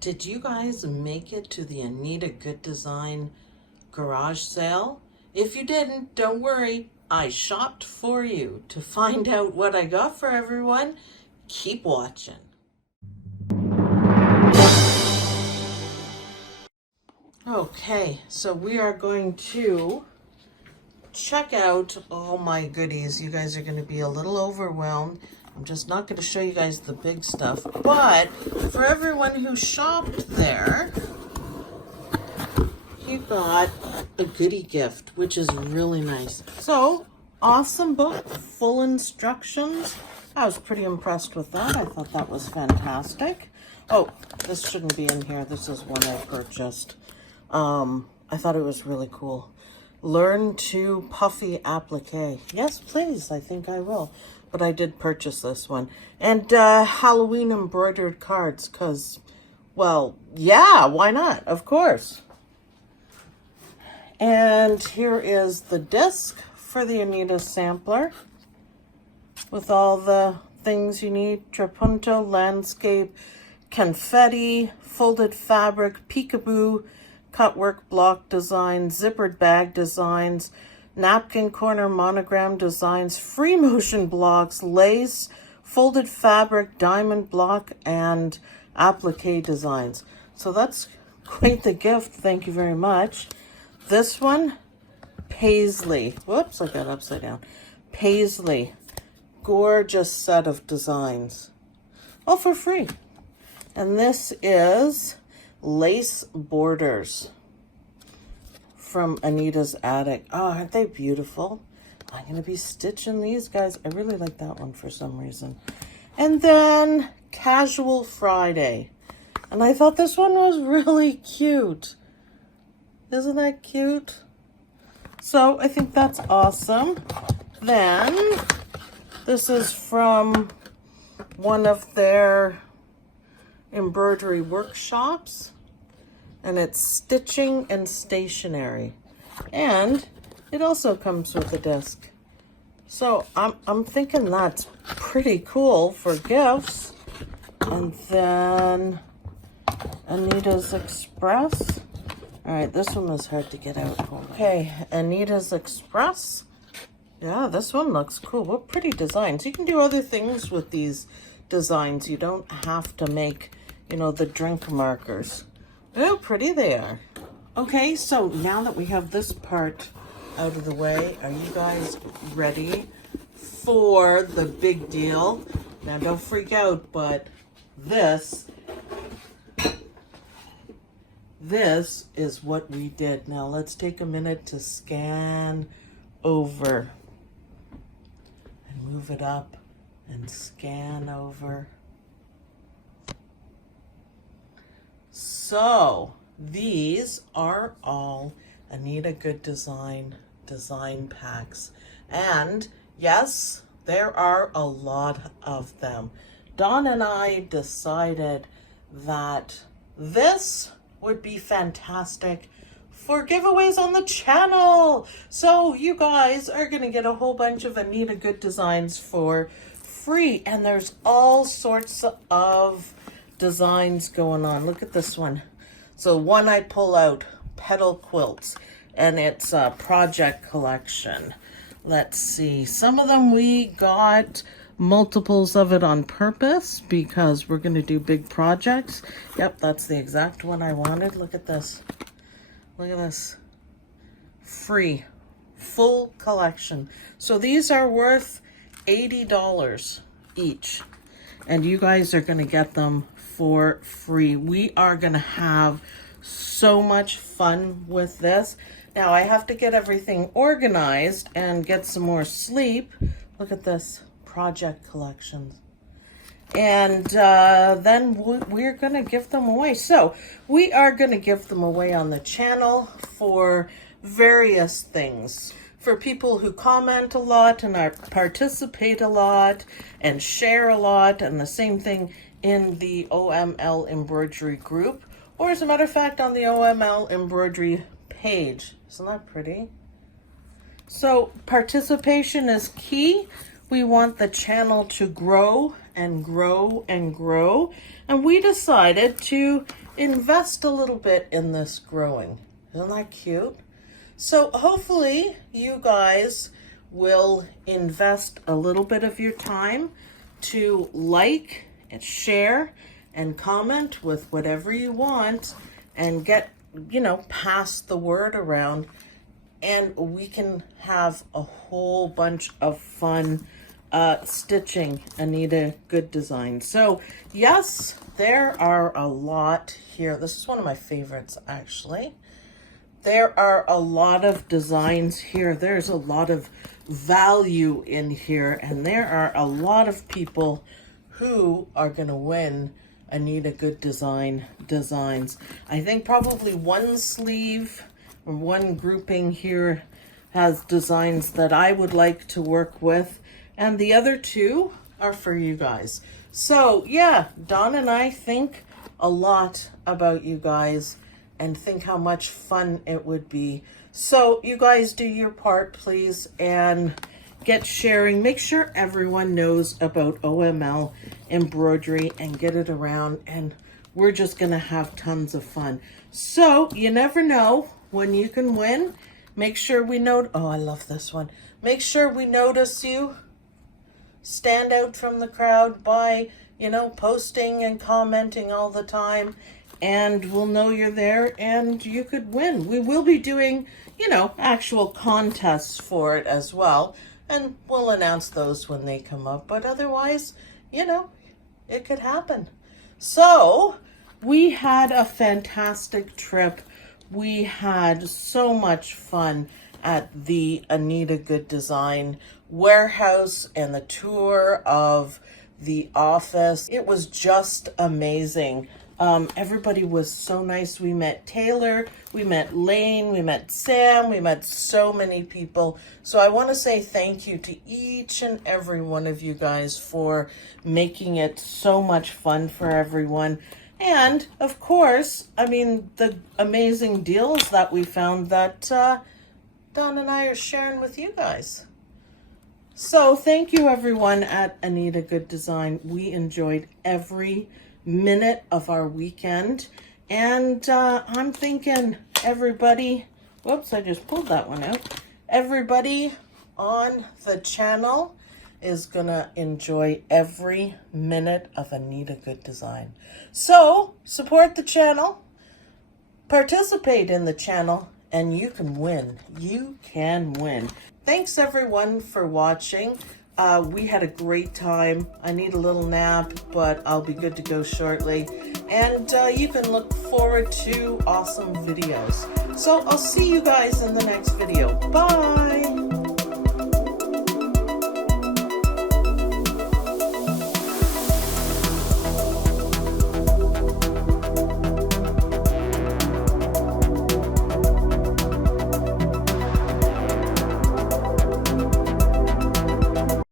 Did you guys make it to the Anita Goodesign garage sale? If you didn't, don't worry. I shopped for you. To find out what I got for everyone, keep watching. Okay, so we are going to check out all my goodies. You guys are going to be a little overwhelmed. I'm just not going to show you guys the big stuff, but for everyone who shopped there, you got a goodie gift, which is really nice. So, awesome book, full instructions. I was pretty impressed with that. I thought that was fantastic. Oh, this shouldn't be in here. This is one I purchased. I thought it was really cool. Learn to puffy applique. Yes, please. I think I will. But I did purchase this one. And Halloween embroidered cards because, well, yeah, why not? Of course. And here is the disc for the Anita sampler with all the things you need. Trapunto, landscape, confetti, folded fabric, peekaboo, cutwork block designs, zippered bag designs, napkin corner monogram designs, free motion blocks, lace, folded fabric, diamond block, and applique designs. So that's quite the gift. Thank you very much. This one, paisley. Whoops, I got upside down. Paisley. Gorgeous set of designs. All for free. And this is lace borders from Anita's Attic. Oh, aren't they beautiful? I'm going to be stitching these guys. I really like that one for some reason. And then Casual Friday. And I thought this one was really cute. Isn't that cute? So I think that's awesome. Then this is from one of their embroidery workshops, and it's stitching and stationery, and it also comes with a disc. So I'm thinking that's pretty cool for gifts. And then Anita's Express. All right, this one was hard to get out. Okay, Anita's Express. Yeah, this one looks cool. What pretty designs. You can do other things with these designs. You don't have to make, the drink markers. Oh, pretty they are. Okay, so now that we have this part out of the way, are you guys ready for the big deal? Now, don't freak out, but this is what we did. Now, let's take a minute to scan over and move it up and scan over. So these are all Anita Goodesign design packs. And yes, there are a lot of them. Dawn and I decided that this would be fantastic for giveaways on the channel. So you guys are going to get a whole bunch of Anita Goodesigns for free. And there's all sorts of designs going on. Look at this one. So one I pull out, petal quilts, and it's a project collection. Let's see. Some of them we got multiples of it on purpose because we're going to do big projects. Yep, that's the exact one I wanted. Look at this. Look at this. Free. Full collection. So these are worth $80 each. And you guys are going to get them for free. We are going to have so much fun with this. Now I have to get everything organized and get some more sleep. Look at this. Project collections. And then we're going to give them away. So we are going to give them away on the channel for various things. For people who comment a lot and participate a lot and share a lot, and the same thing in the OML embroidery group, or as a matter of fact on the OML embroidery page. Isn't that pretty? So participation is key. We want the channel to grow and grow and grow. And we decided to invest a little bit in this growing. Isn't that cute? So hopefully you guys will invest a little bit of your time to like and share and comment with whatever you want and get, pass the word around, and we can have a whole bunch of fun stitching Anita Goodesign. So yes, there are a lot here. This is one of my favorites, actually. There are a lot of designs here. There's a lot of value in here, and there are a lot of people who are going to win Anita Goodesign designs. I think probably one sleeve or one grouping here has designs that I would like to work with, and the other two are for you guys. So yeah, Dawn and I think a lot about you guys and think how much fun it would be. So you guys do your part, please, and get sharing. Make sure everyone knows about OML embroidery and get it around, and we're just gonna have tons of fun. So you never know when you can win. Make sure we note, oh, I love this one. Make sure we notice you. Stand out from the crowd by, posting and commenting all the time, and we'll know you're there and you could win. We will be doing, actual contests for it as well, and we'll announce those when they come up. But otherwise, it could happen. So we had a fantastic trip. We had so much fun at the Anita Goodesign warehouse and the tour of the office. It was just amazing. Everybody was so nice. We met Taylor, we met Lane, we met Sam, we met so many people. So I want to say thank you to each and every one of you guys for making it so much fun for everyone. And of course, the amazing deals that we found that Dawn and I are sharing with you guys. So thank you everyone at Anita Goodesign. We enjoyed every minute of our weekend, and I'm thinking everybody, whoops, I just pulled that one out. Everybody on the channel is gonna enjoy every minute of Anita Goodesign. So support the channel, participate in the channel, and you can win. You can win. Thanks everyone for watching. We had a great time. I need a little nap, but I'll be good to go shortly. And you can look forward to awesome videos. So I'll see you guys in the next video. Bye.